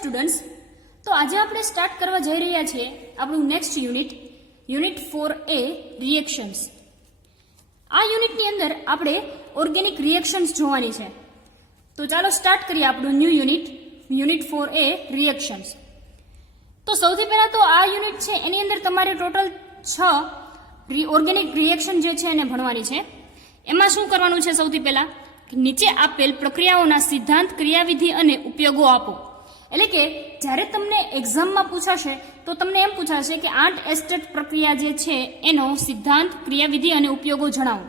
Students, તો આજે આપણે સ્ટાર્ટ કરવા જઈ રહ્યા છીએ આપણું નેક્સ્ટ યુનિટ 4A રિએક્શન્સ. આ યુનિટની અંદર આપણે ઓર્ગેનિક રિએક્શન્સ જોવાની છે. તો ચાલો સ્ટાર્ટ કરીએ આપણું ન્યૂ યુનિટ 4A રિએક્શન્સ. તો સૌથી પહેલા તો આ યુનિટ છે એની અંદર તમારે ટોટલ 6 ઓર્ગેનિક રિએક્શન જે છે એને ભણવાની છે. એમાં શું કરવાનું છે? સૌથી પહેલા નીચે આપેલ પ્રક્રિયાઓના સિદ્ધાંત, ક્રિયાવિધિ અને ઉપયોગો આપો. એટલે કે જ્યારે તમને એક્ઝામમાં પૂછાશે તો તમને એમ પૂછાશે કે આંટ એસ્ટેટ પ્રક્રિયા જે છે એનો સિદ્ધાંત, ક્રિયાવિધિ અને ઉપયોગો જણાવો.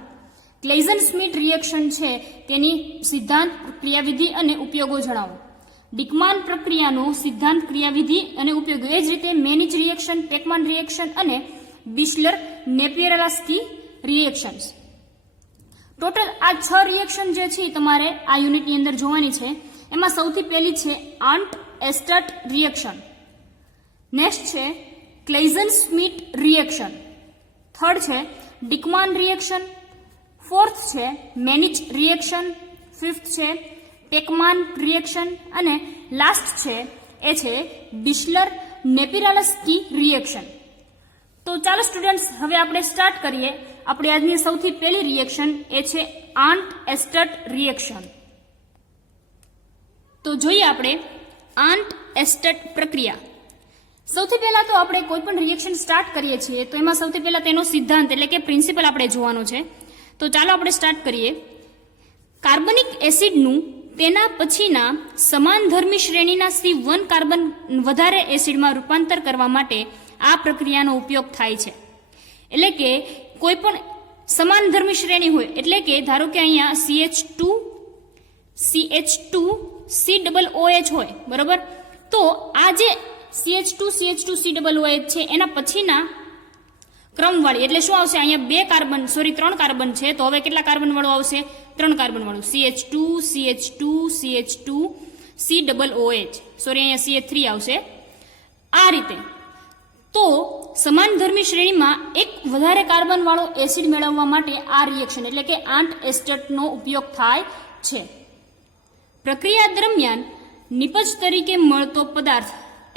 ક્લેઇઝન સ્મિથ રિએક્શન છે તેની સિદ્ધાંત, ક્રિયાવિધિ અને ઉપયોગો જણાવો. ડિકમાન પ્રક્રિયાનો સિદ્ધાંત, ક્રિયાવિધિ અને ઉપયોગો. એ જ રીતે મેનિચ રિએક્શન, પેકમાન રિએક્શન અને બિસ્લર નેપિયરલાસ્કી રિએક્શન્સ. ટોટલ આ 6 રિએક્શન જે છે તમારે આ યુનિટની અંદર જોવાની છે. એમાં સૌથી પહેલી છે આંટ એસ્ટેટ રિએક્શન. નેક્સ્ટ છે ક્લેઇઝન સ્મિથ રિએક્શન. થર્ડ છે ડિકમાન રિએક્શન. ફોર્થ છે મેનિચ રિએક્શન. ફિફ્થ છે પેકમાન રિએક્શન અને લાસ્ટ છે એ છે બિસ્લર નેપિયરલાસ્કી રિએક્શન. તો ચાલો સ્ટુડન્ટ્સ, હવે આપણે સ્ટાર્ટ કરીએ. આપણી આજની સૌથી પહેલી રિએક્શન એ છે આંટ એસ્ટેટ રિએક્શન. તો જોઈએ આપણે આંટ એસ્ટેટ પ્રક્રિયા. સૌથી પહેલા તો આપણે કોઈ પણ રિએક્શન સ્ટાર્ટ કરીએ છીએ તો એમાં સૌથી પહેલા તેનો સિદ્ધાંત એટલે કે પ્રિન્સિપલ આપણે જોવાનો છે. તો ચાલો આપણે સ્ટાર્ટ કરીએ. કાર્બનિક એસિડનું તેના પછીના સમાનધર્મી શ્રેણીના C1 કાર્બન વધારે એસિડમાં રૂપાંતર કરવા માટે આ પ્રક્રિયાનો ઉપયોગ થાય છે. એટલે કે કોઈ પણ સમાનધર્મી શ્રેણી હોય, એટલે કે ધારો કે અહીંયા CH2COOH હોય, બરોબર. તો આ જે CH2COOH છે એના પછીના ક્રમવાળી, એટલે શું આવશે? અહીંયા 3 કાર્બન છે, તો હવે કેટલા કાર્બન વાળું આવશે? 3 કાર્બન વાળું. CH2COOH, અહીંયા CH3 આવશે. આ રીતે તો સમાનધર્મી શ્રેણીમાં એક વધારે કાર્બન વાળો એસિડ મેળવવા માટે આ રિએક્શન એટલે કે આંટ એસ્ટેટનો ઉપયોગ થાય છે. પ્રક્રિયા દરમિયાન નિપજ તરીકે મળતો પદાર્થ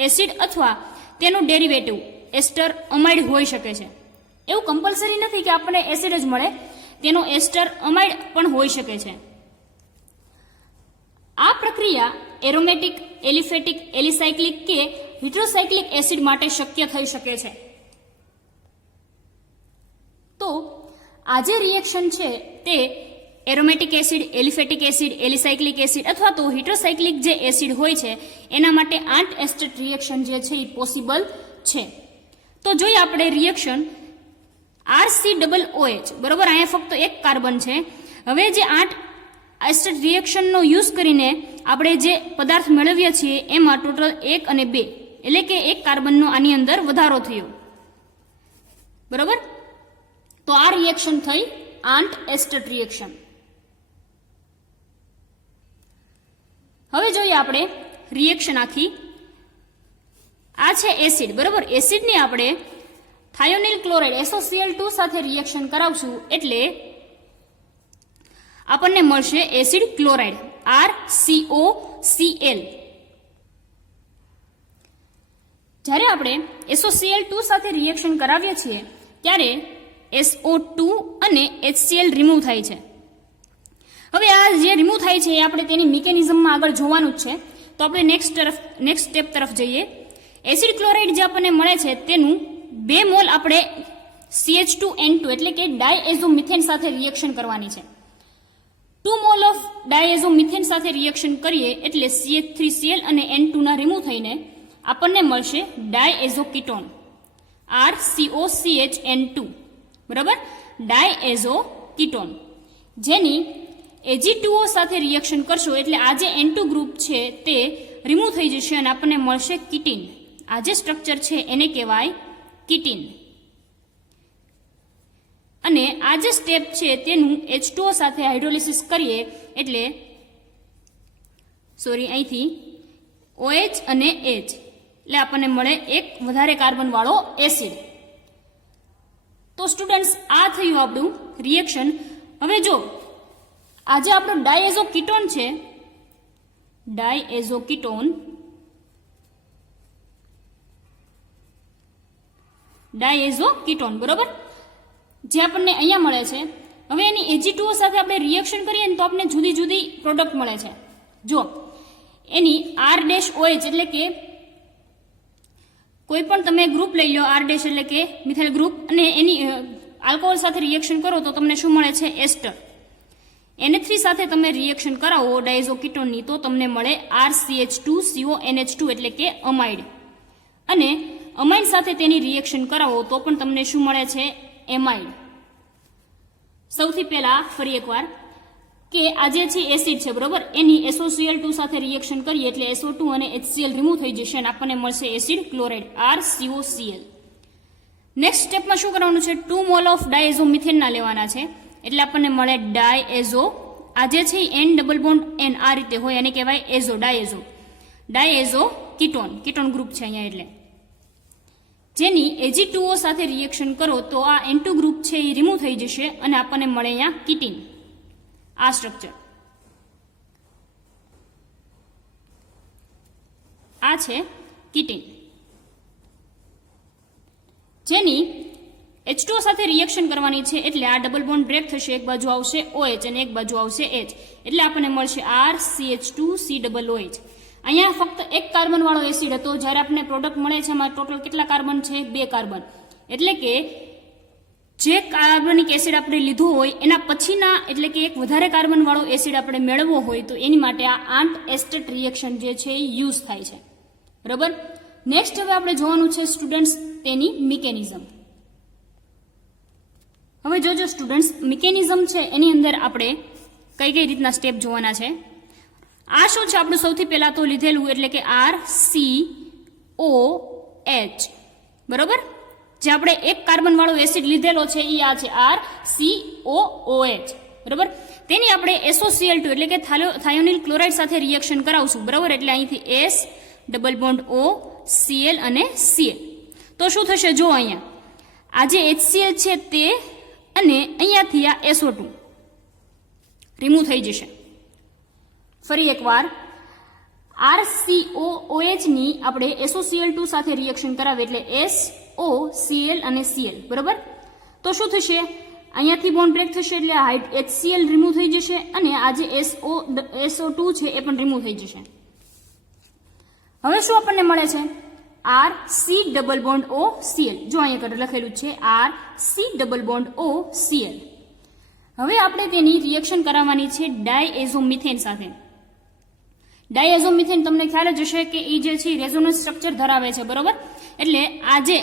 એસિડ અથવા તેનો ડેરિવેટિવ એસ્ટર, અમાઇડ હોઈ શકે છે. એવું કમ્પલસરી નથી કે આપણને એસિડ જ મળે, તેનો એસ્ટર, અમાઇડ પણ હોઈ શકે છે. આ પ્રક્રિયા એરોમેટિક, એલિફેટિક, એલિસાયક્લિક કે હિટ્રોસાયક્લિક એસિડ માટે શક્ય થઈ શકે છે. તો આ જે રિએક્શન છે તે aromatic acid, aliphatic acid, alicyclic acid અથવા તો હિટ્રોસાયક્લિક જે એસિડ હોય છે એના માટે આંટ એસ્ટેટ રિએક્શન જે છે એ પોસિબલ છે. તો જોઈએ આપણે રિએક્શન RCOOH, બરોબર. અહીંયા ફક્ત એક કાર્બન છે. હવે જે આંટ એસ્ટેટ રિએક્શનનો યુઝ કરીને આપણે જે પદાર્થ મેળવીએ છીએ એમાં ટોટલ 1 અને 2 એટલે કે એક કાર્બનનો આની અંદર વધારો થયો, બરોબર. તો આ રિએક્શન થઈ આંટ એસ્ટેટ રિએક્શન. હવે જોઈએ આપણે રિએક્શન આખી. આ છે એસિડ, બરોબર. એસિડની આપણે થાયોનિલ ક્લોરાઇડ SOCl2 સાથે રિએક્શન કરાવશું એટલે આપણને મળશે એસિડ ક્લોરાઇડ RCOCl. જ્યારે આપણે SOCl2 સાથે રિએક્શન કરાવીએ છીએ ત્યારે SO2 અને HCl રિમૂવ થાય છે. હવે આ જે રિમૂવ થાય છે એ આપણે તેની મિકેનિઝમમાં આગળ જોવાનું જ છે. તો આપણે નેક્સ્ટ સ્ટેપ તરફ જઈએ. એસિડ ક્લોરાઇડ જે આપણને મળે છે તેનું 2 મોલ આપણે CH2N2 એટલે કે ડાયએઝોમિથેન સાથે રિએક્શન કરવાની છે. 2 મોલ ઓફ ડાયએઝોમિથેન સાથે રિએક્શન કરીએ એટલે CH3Cl અને N2 ના રિમૂવ થઈને આપણને મળશે ડાયએઝોકીટોન RCOCHN2, બરાબર. ડાયએઝોકીટોન જેની Ag2O સાથે રિએક્શન કરશો એટલે આ જે N2 ગ્રુપ છે તે રિમૂવ થઈ જશે અને આપણને મળશે કીટીન. આ જે સ્ટ્રક્ચર છે એને કહેવાય કીટીન. અને આ જે સ્ટેપ છે તેનું H2O સાથે હાઇડ્રોલિસિસ કરીએ એટલે અહીંથી OH અને H એટલે આપણને મળે એક વધારે કાર્બન વાળો એસિડ. તો સ્ટુડન્ટ્સ, આ થયું આપણું રિએક્શન. હવે જો આજે આપણો ડાયએઝોકીટોન છે, ડાયએઝોકીટોન ડાયએઝો કીટોન, બરોબર, જે આપણને અહીંયા મળે છે. હવે એની Ag2O સાથે આપણે રિએક્શન કરીએ ને તો આપણને જુદી જુદી પ્રોડક્ટ મળે છે. જો એની R-OH એટલે કે કોઈ પણ તમે ગ્રુપ લઈ લો, R- એટલે કે મિથાઇલ ગ્રુપ, અને એની આલ્કોહોલ સાથે રિએક્શન કરો તો તમને શું મળે છે? એસ્ટર. NH3 સાથે તમે રિએક્શન કરાવો ડાયઝો કીટોનની તો તમને મળે RCH2CONH2 એટલે કે અમાઇડ. અને અમાઇડ સાથે તેની રિએક્શન કરાવો તો પણ તમને શું મળે છે? એમાઇડ. સૌથી પહેલા ફરી એકવાર કે આ જે છે એસિડ છે, બરોબર, એની SOCl2 સાથે રિએક્શન કરીએ એટલે SO2 અને HCl રિમૂવ થઈ જશે અને આપણને મળશે એસિડ ક્લોરાઇડ RCOCl. નેક્સ્ટ સ્ટેપમાં શું કરવાનું છે? 2 મોલ ઓફ ડાયએઝોમિથેનના લેવાના છે એટલે આપણને મળે ડાયએઝો. આ જે છે N ડબલ બોન્ડ N આ રીતે હોય અને કહેવાય એઝો, ડાયએઝો કીટોન ગ્રુપ છે અહીંયા. એટલે જેની Ag2O સાથે રિએક્શન કરો તો આ N2 ગ્રુપ છે એ રિમૂવ થઈ જશે અને આપણને મળે અહીંયા કીટીન. આ સ્ટ્રક્ચર આ છે કીટીન, જેની H2O સાથે રિએક્શન કરવાની છે એટલે આ ડબલ બોન્ડ બ્રેક થશે, એક બાજુ આવશે OH અને એક બાજુ આવશે H એટલે આપણને મળશે RCH2COOH. અહીંયા ફક્ત એક કાર્બન વાળો એસિડ હતો, જ્યારે આપણને પ્રોડક્ટ મળે છે એમાં ટોટલ કેટલા કાર્બન છે? 2 કાર્બન. એટલે કે જે કાર્બનિક એસિડ આપણે લીધું હોય એના પછીના એટલે કે એક વધારે કાર્બન વાળો એસિડ આપણે મેળવવો હોય તો એની માટે આ આંટ એસ્ટેટ રિએક્શન જે છે એ યુઝ થાય છે, બરાબર. નેક્સ્ટ હવે આપણે જોવાનું છે સ્ટુડન્ટ્સ તેની મિકેનિઝમ. હવે જોજો સ્ટુડન્ટ્સ, મિકેનિઝમ છે એની અંદર આપણે કઈ કઈ રીતના સ્ટેપ જોવાના છે. આ શું છે? આપણું સૌથી પહેલા તો લીધેલું એટલે કે RCOH, બરોબર, જે આપણે એક કાર્બન વાળો એસિડ લીધેલો છે એ આ છે RCOOH, બરોબર. તેની આપણે SOCl2 એટલે કે થાયોનિલ ક્લોરાઇડ સાથે રિએક્શન કરાવશું, બરોબર. એટલે અહીંથી S double bond O Cl અને Cl. તો શું થશે? જો અહીંયા આ જે HCl છે તે અને અહીંયાથી આ SO2 રિમૂવ થઈ જશે. ફરી એકવાર RCOOH ની આપણે SOCl2 સાથે રિએક્શન કરાવીએ એટલે SO Cl અને Cl, બરોબર. તો શું થશે? અહીંયાથી બોન્ડ બ્રેક થશે એટલે HCl રિમૂવ થઈ જશે અને આ જે SO2 છે એ પણ રિમૂવ થઈ જશે. હવે શું આપણને મળે છે? RC double bond O Cl. જો અહીંયા લખેલું છે RC double bond O Cl. હવે આપણે તેની રિએક્શન કરાવવાની છે ડાયએઝોમિથેન સાથે. ડાયએઝોમિથેન તમને ખ્યાલ જ હશે કે એ જે છે રેઝોનન્સ સ્ટ્રક્ચર ધરાવે છે, બરોબર. એટલે આ જે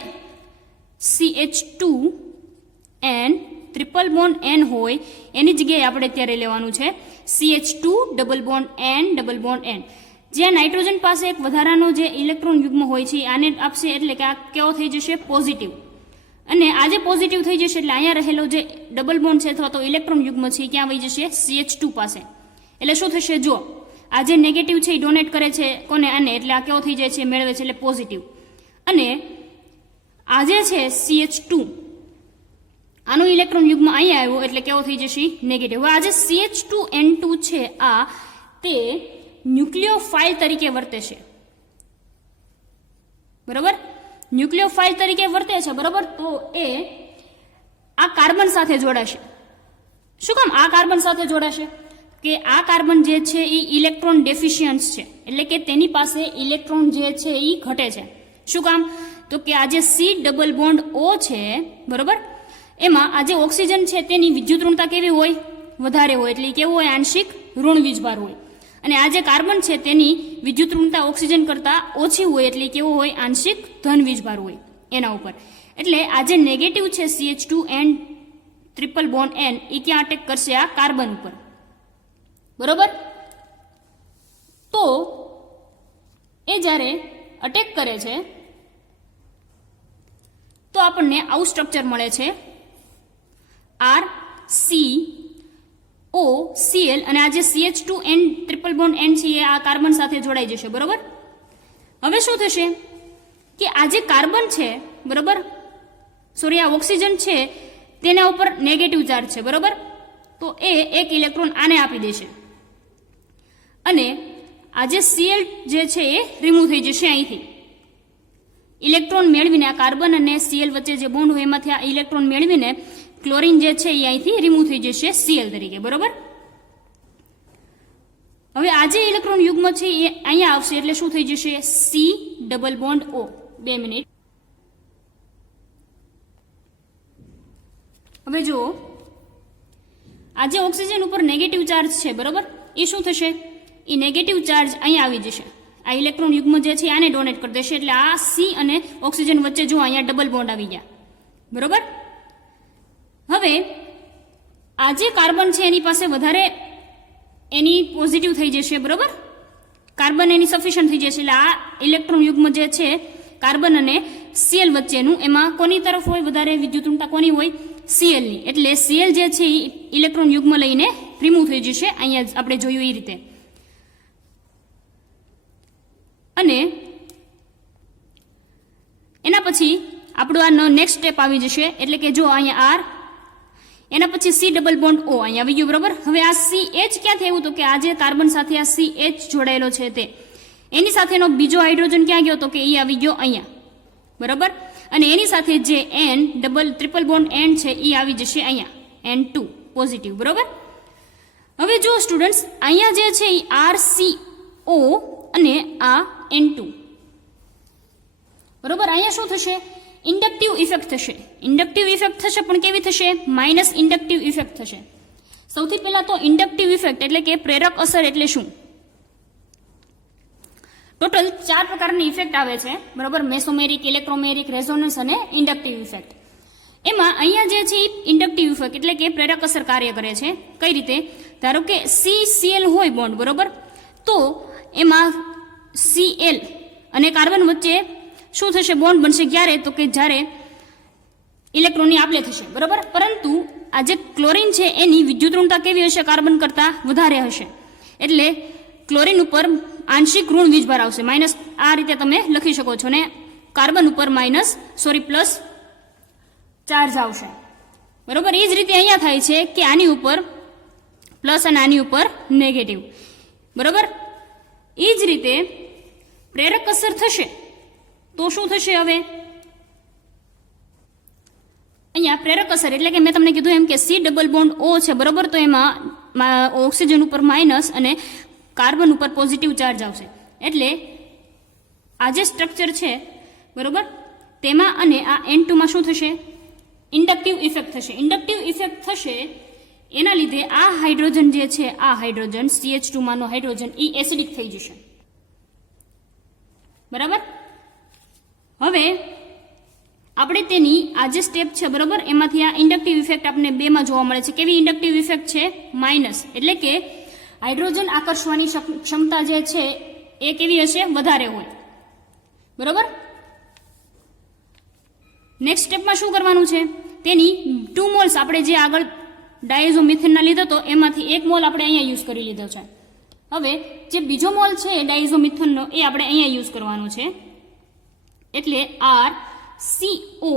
CH2N ટ્રિપલ બોન્ડ N હોય એની જગ્યાએ આપણે અત્યારે લેવાનું છે CH2 double bond N double bond N. જે નાઇટ્રોજન પાસે એક વધારાનો જે ઇલેક્ટ્રોન યુગ્મ હોય છે આને આપશે એટલે કે આ કેવો થઈ જશે? પોઝિટિવ. અને આ જે પોઝિટિવ થઈ જશે એટલે અહીંયા રહેલો જે ડબલ બોન્ડ છે અથવા તો ઇલેક્ટ્રોન યુગ્મ છે ક્યાં વહી જશે? CH2 પાસે. એટલે શું થશે? જો આ જે નેગેટિવ છે એ ડોનેટ કરે છે કોને? આને. એટલે આ કેવો થઈ જાય છે? મેળવે છે એટલે પોઝિટિવ. અને આ જે છે CH2 આનું ઇલેક્ટ્રોન યુગ્મ અહીંયા આવ્યો એટલે કેવો થઈ જશે? નેગેટિવ. હવે આ જે CH2N2 છે આ તે ન્યુક્લિયોફાઇલ તરીકે વર્તે છે, બરોબર. ન્યુક્લિયોફાઇલ તરીકે વર્તે છે, બરોબર. તો એ આ કાર્બન સાથે જોડાશે. શું કામ આ કાર્બન સાથે જોડાશે? કે આ કાર્બન જે છે એ ઇલેક્ટ્રોન ડેફિશિયન્ટ છે એટલે કે તેની પાસે ઇલેક્ટ્રોન જે છે એ ઘટે છે. શું કામ? તો કે આ જે C ડબલ બોન્ડ O છે, બરોબર, એમાં આ જે ઓક્સિજન છે તેની વિદ્યુત ઋણતા કેવી હોય? વધારે હોય. એટલે કેવું હોય? આંશિક ઋણ વીજભાર હોય. અને આ જે કાર્બન છે તેની વિદ્યુત ઋણતા ઓક્સિજન કરતા ઓછી હોય એટલે કેવું હોય? આંશિક ધન વીજભાર હોય એના ઉપર. એટલે આ જે નેગેટિવ છે CH2N ટ્રિપલ બોન્ડ N એ ક્યાં અટેક કરશે? આ કાર્બન ઉપર, બરોબર. તો એ જ્યારે અટેક કરે છે તો આપણને આવું સ્ટ્રક્ચર મળે છે RCOCl અને આ જે CH2N ટ્રિપલ બોન્ડ N છે એ આ કાર્બન સાથે જોડાઈ જશે, બરોબર. હવે શું થશે કે આ જે કાર્બન છે, બરોબર, સોરી આ ઓક્સિજન છે તેના ઉપર નેગેટિવ ચાર્જ છે, બરોબર. તો એ એક ઇલેક્ટ્રોન આને આપી દેશે અને આ જે Cl જે છે એ રિમૂવ થઈ જશે અહીંથી. ઇલેક્ટ્રોન મેળવીને આ કાર્બન અને Cl વચ્ચે જે બોન્ડ હોય એમાંથી આ ઇલેક્ટ્રોન મેળવીને ક્લોરીન જે છે એ અહીંથી રિમૂવ થઈ જશે Cl તરીકે, બરોબર. હવે આ જે ઇલેક્ટ્રોન યુગ્મ છે એ અહીંયા આવશે એટલે શું થઈ જશે? C double bond O. 2 minute. હવે જુઓ, આ જે ઓક્સિજન ઉપર નેગેટિવ ચાર્જ છે, બરોબર, એ શું થશે? એ નેગેટિવ ચાર્જ અહીંયા આવી જશે. આ ઇલેક્ટ્રોન યુગ્મ જે છે આને ડોનેટ કરી દેશે એટલે આ C અને ઓક્સિજન વચ્ચે જો અહીંયા ડબલ બોન્ડ આવી ગયા, બરોબર. હવે આ જે કાર્બન છે એની પાસે વધારે એની પોઝિટિવ થઈ જશે, બરોબર. કાર્બન એની સફિશિયન્ટ થઈ જશે એટલે આ ઇલેક્ટ્રોન યુગ્મ જે છે કાર્બન અને Cl વચ્ચેનું, એમાં કોની તરફ હોય વધારે વિદ્યુતઋણતા? કોની હોય? Cl ની. એટલે Cl જે છે એ ઇલેક્ટ્રોન યુગ્મ લઈને રિમૂવ થઈ જશે, અહીંયા આપણે જોયું એ રીતે. અને એના પછી આપણું આ નેક્સ્ટ સ્ટેપ આવી જશે એટલે કે જો અહીંયા R, એના પછી C ડબલ બોન્ડ O અહીંયા આવી ગયું, બરોબર. હવે આ CH ક્યાંથી આવ્યું? તો કે આ જે કાર્બન સાથે આ CH જોડાયેલો છે તે એની સાથેનો બીજો હાઇડ્રોજન ક્યાં ગયો? તો કે એ આવી ગયો અહીંયા, બરોબર. અને એની સાથે જે N double triple bond N છે એ આવી જશે અહીંયા N2 પોઝિટિવ, બરોબર. હવે જો સ્ટુડન્ટ્સ અહીંયા જે છે એ RCO અને આ N2, બરોબર. અહીંયા શું થશે? ઇન્ડક્ટિવ ઇફેક્ટ થશે. ઇન્ડક્ટિવ ઇફેક્ટ થશે પણ કેવી થશે? માઇનસ ઇન્ડક્ટિવ ઇફેક્ટ થશે. સૌથી પહેલા તો ઇન્ડક્ટિવ ઇફેક્ટ એટલે કે પ્રેરક અસર એટલે શું? ટોટલ 4 પ્રકારની ઇફેક્ટ આવે છે, બરોબર. મેસોમેરિક, ઇલેક્ટ્રોમેરિક, રેઝોનન્સ અને ઇન્ડક્ટિવ ઇફેક્ટ. એમાં અહીંયા જે છે ઇન્ડક્ટિવ ઇફેક્ટ એટલે કે પ્રેરક અસર કાર્ય કરે છે. કઈ રીતે? ધારો કે CCl હોય બોન્ડ, બરોબર, તો એમાં Cl અને કાર્બન વચ્ચે શું થશે? બોન્ડ બનશે. ક્યારે? તો કે જ્યારે ઇલેક્ટ્રોનની આપલે થશે, બરોબર. પરંતુ આ જે ક્લોરીન છે એની વિદ્યુતઋણતા કેવી હશે? કાર્બન કરતા વધારે હશે. એટલે ક્લોરીન ઉપર આંશિક ઋણ વીજભાર આવશે, માઇનસ. આ રીતે તમે લખી શકો છો. ને કાર્બન ઉપર પ્લસ ચાર્જ આવશે, બરોબર. એ જ રીતે અહીંયા થાય છે કે આની ઉપર પ્લસ અને આની ઉપર નેગેટિવ, બરોબર. એ જ રીતે પ્રેરક અસર થશે તો શું થશે? હવે અહીંયા પ્રેરક અસર એટલે કે મેં તમને કીધું એમ કે C ડબલ બોન્ડ O છે, બરોબર. તો એમાં ઓક્સિજન ઉપર માઇનસ અને કાર્બન ઉપર પોઝિટિવ ચાર્જ આવશે. એટલે આ જે સ્ટ્રક્ચર છે, બરોબર, તેમાં અને આ N2 માં શું થશે? ઇન્ડક્ટિવ ઇફેક્ટ થશે. ઇન્ડક્ટિવ ઇફેક્ટ થશે એના લીધે આ હાઇડ્રોજન જે છે, આ હાઇડ્રોજન CH2 માંનો હાઇડ્રોજન એ એસિડિક થઈ જશે, બરાબર. હવે આપણે તેની આ જે સ્ટેપ છે, બરોબર, એમાંથી આ ઇન્ડક્ટિવ ઇફેક્ટ આપણને 2 માં જોવા મળે છે. કેવી ઇન્ડક્ટિવ ઇફેક્ટ છે? માઇનસ. એટલે કે હાઇડ્રોજન આકર્ષવાની ક્ષમતા જે છે એ કેવી હશે? વધારે હોય, બરોબર. નેક્સ્ટ સ્ટેપમાં શું કરવાનું છે? તેની 2 મોલ્સ આપણે જે આગળ ડાયઝોમિથેનના લીધો તો એમાંથી 1 મોલ આપણે અહીંયા યુઝ કરી લીધો છે. હવે જે બીજો મોલ છે ડાયઝોમિથેનનો એ આપણે અહીંયા યુઝ કરવાનો છે. એટલે RCO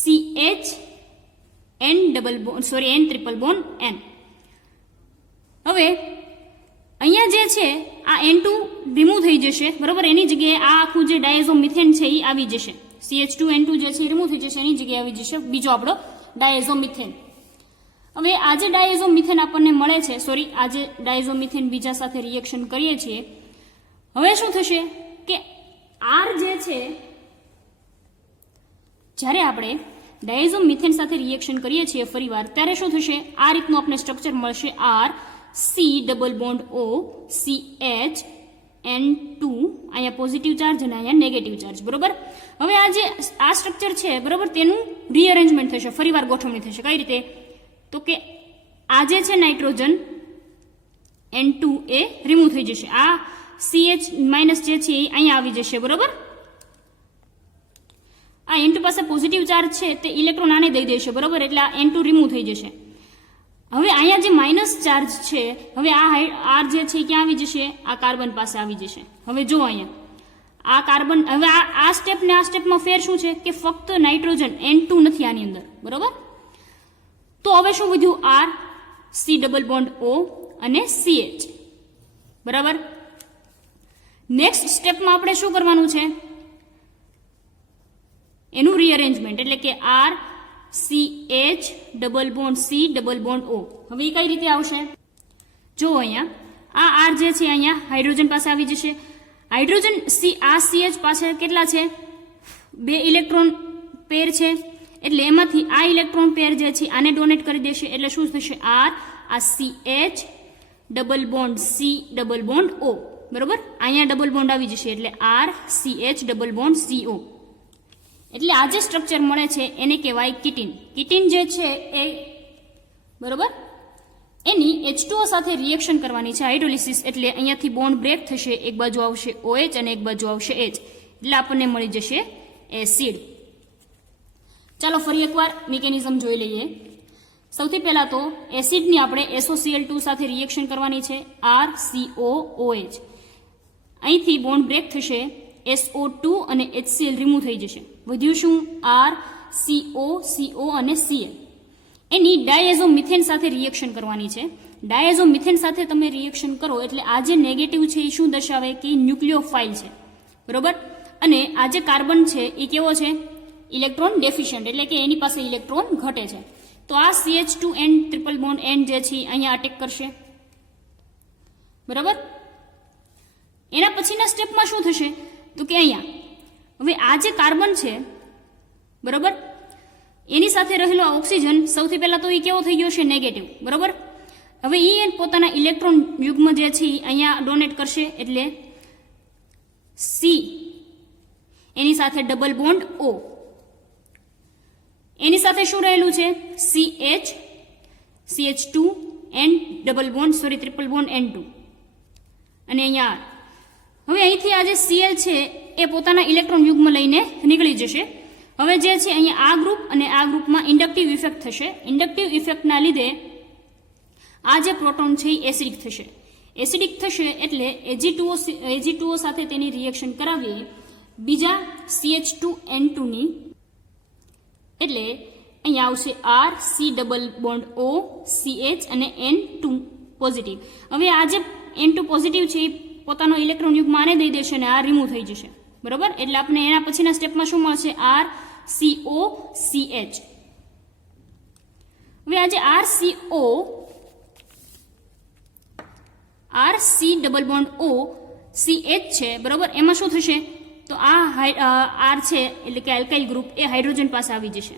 CH N triple bond N. હવે અહીંયા જે છે આ N2 રિમૂવ થઈ જશે, બરોબર. એની જગ્યાએ આ આખું જે ડાયઝોમિથેન છે એ આવી જશે. CH2N2 જે છે રિમૂવ થઈ જશે, એની જગ્યાએ આવી જશે બીજો આપણો ડાયઝોમિથેન. હવે આ જે ડાયઝોમિથેન આપણને મળે છે, આ જે ડાયઝોમિથેન બીજા સાથે રિએક્શન કરીએ છીએ, હવે શું થશે કે R જે છે, જ્યારે આપણે ડાયઝોમિથેન સાથે રિએક્શન કરીએ છીએ ફરીવાર, ત્યારે શું થશે? આ રીતનું આપણે સ્ટ્રક્ચર મળશે. C double bond O CH N2, અહીંયા પોઝિટિવ ચાર્જ અને અહીંયા નેગેટિવ ચાર્જ, બરોબર. હવે આ જે આ સ્ટ્રક્ચર છે, બરોબર, તેનું રીઅરેન્જમેન્ટ થશે, ફરીવાર ગોઠવણી થશે. કઈ રીતે? તો કે આ જે છે નાઇટ્રોજન N2 એ રિમૂવ થઈ જશે. આ CH માઇનસ જે છે એ અહીંયા આવી જશે, બરોબર. આ N2 પાસે પોઝિટિવ ચાર્જ છે તે ઇલેક્ટ્રોન આને દઈ દેશે, બરોબર. એટલે આ N2 રિમૂવ થઈ જશે. હવે અહીંયા જે માઇનસ ચાર્જ છે, હવે આ R જે છે ક્યાં આવી જશે? આ કાર્બન પાસે આવી જશે. હવે જો અહીંયા આ કાર્બન, હવે આ સ્ટેપ ને આ સ્ટેપમાં ફેર શું છે કે ફક્ત નાઇટ્રોજન N2 નથી આની અંદર, બરોબર. તો હવે શું વધ્યું? R C double bond O અને CH, બરાબર. નેક્સ્ટ સ્ટેપમાં આપણે શું કરવાનું છે? એનું રીઅરેન્જમેન્ટ એટલે કે R CH double bond C double bond O. હવે એ કઈ રીતે આવશે? જો અહીંયા આ R જે છે અહીંયા હાઇડ્રોજન પાસે આવી જશે. હાઇડ્રોજન આ CH પાસે કેટલા છે? 2 ઇલેક્ટ્રોન પેર છે, એટલે એમાંથી આ ઇલેક્ટ્રોન પેર જે છે આને ડોનેટ કરી દેશે. એટલે શું થશે? R આ CH double bond C double bond O. બરોબર, અહીંયા ડબલ બોન્ડ આવી જશે એટલે R CH double bond CO. એટલે આ જે સ્ટ્રક્ચર મળે છે એને કહેવાય કિટીન. કિટીન જે છે એ બરોબર એની H2O સાથે રિએક્શન કરવાની છે હાઇડ્રોલિસિસ. એટલે અહીંયાથી બોન્ડ બ્રેક થશે, એક બાજુ આવશે OH અને એક બાજુ આવશે H, એટલે આપણને મળી જશે એસિડ. ચાલો ફરી એકવાર મિકેનિઝમ જોઈ લઈએ. સૌથી પહેલા તો એસિડની આપણે SOCl2 સાથે રિએક્શન કરવાની છે, RCOOH. અહીંથી બોન્ડ બ્રેક થશે, SO2 અને HCl રિમૂવ થઈ જશે. વધ્યું શું? R CO CO અને Cl. એની ડાયએઝોમિથેન સાથે રિએક્શન કરવાની છે. ડાયએઝોમિથેન સાથે તમે રિએક્શન કરો એટલે આ જે નેગેટિવ છે એ શું દર્શાવે કે ન્યુક્લિયોફાઇલ છે. બરોબર, અને આ જે કાર્બન છે એ કેવો છે? ઇલેક્ટ્રોન ડેફિશિયન્ટ, એટલે કે એની પાસે ઇલેક્ટ્રોન ઘટે છે. તો આ CH2N ટ્રિપલ બોન્ડ N જે છે અહીંયા અટેક કરશે. બરાબર, એના પછીના સ્ટેપમાં શું થશે? તો કે અહીંયા હવે આ જે કાર્બન છે બરોબર એની સાથે રહેલો આ ઓક્સિજન સૌથી પહેલા તો એ કેવો થઈ ગયો છે? નેગેટિવ. બરોબર, હવે એ પોતાના ઇલેક્ટ્રોન યુગ્મ જે છે અહીંયા ડોનેટ કરશે એટલે C એની સાથે ડબલ બોન્ડ O. એની સાથે શું રહેલું છે? CH2 N double bond triple bond N2 અને અહીંયા હવે અહીંથી આ જે Cl છે એ પોતાના ઇલેક્ટ્રોન યુગ્મ લઈને નીકળી જશે. હવે જે છે અહીંયા આ ગ્રુપ અને આ ગ્રુપમાં ઇન્ડક્ટિવ ઇફેક્ટ થશે. ઇન્ડક્ટિવ ઇફેક્ટના લીધે આ જે પ્રોટોન છે એ એસિડિક થશે. એસિડિક થશે એટલે Ag2O સાથે તેની રિએક્શન કરાવીએ બીજા CH2N2 ની, એટલે અહીંયા આવશે R C double bond O CH અને N2 પોઝિટિવ. હવે આ જે N2 પોઝિટિવ છે એ પોતાનો ઇલેક્ટ્રોન યુગ્મ આને દઈ દેશે અને આ રિમૂવ થઈ જશે. બરોબર, એટલે આપણે એના પછીના સ્ટેપમાં શું મળશે? R CO CH. હવે આ જે R C double bond O CH છે બરોબર, એમાં શું થશે? તો આ R છે એટલે કે આલ્કાઇલ ગ્રુપ એ હાઇડ્રોજન પાસે આવી જશે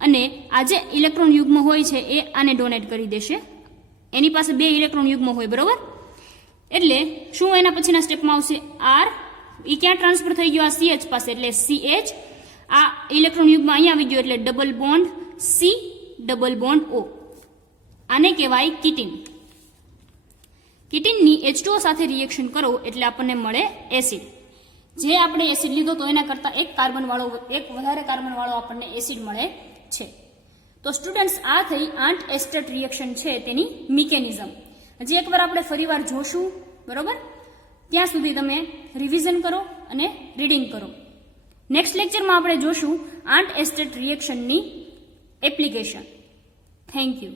અને આ જે ઇલેક્ટ્રોન યુગ્મ હોય છે એ આને ડોનેટ કરી દેશે. એની પાસે 2 ઇલેક્ટ્રોન યુગ્મ હોય બરોબર, એટલે શું એના પછીના સ્ટેપમાં આવશે? R એ ક્યાં ટ્રાન્સફર થઈ ગયો? આ CH પાસે, એટલે CH આ ઇલેક્ટ્રોન યુગ્મ અહીંયા આવી ગયો એટલે double bond C double bond O. આને કહેવાય કિટીન. કિટીનની H2O સાથે રિએક્શન કરો એટલે આપણને મળે એસિડ. જે આપણે એસિડ લીધો તો એના કરતાં એક વધારે કાર્બન વાળો આપણને એસિડ મળે છે. તો સ્ટુડન્ટ્સ, આ થઈ આન્ટ એસ્ટર્ટ રિએક્શન છે તેની મિકેનિઝમ. હજી એકવાર આપણે ફરીવાર જોશું બરોબર. ત્યાં સુધી તમે રિવિઝન કરો અને રીડિંગ કરો. નેક્સ્ટ લેક્ચરમાં આપણે જોશું આન્ટ એસ્ટર્ટ રિએક્શનની એપ્લિકેશન. Thank you.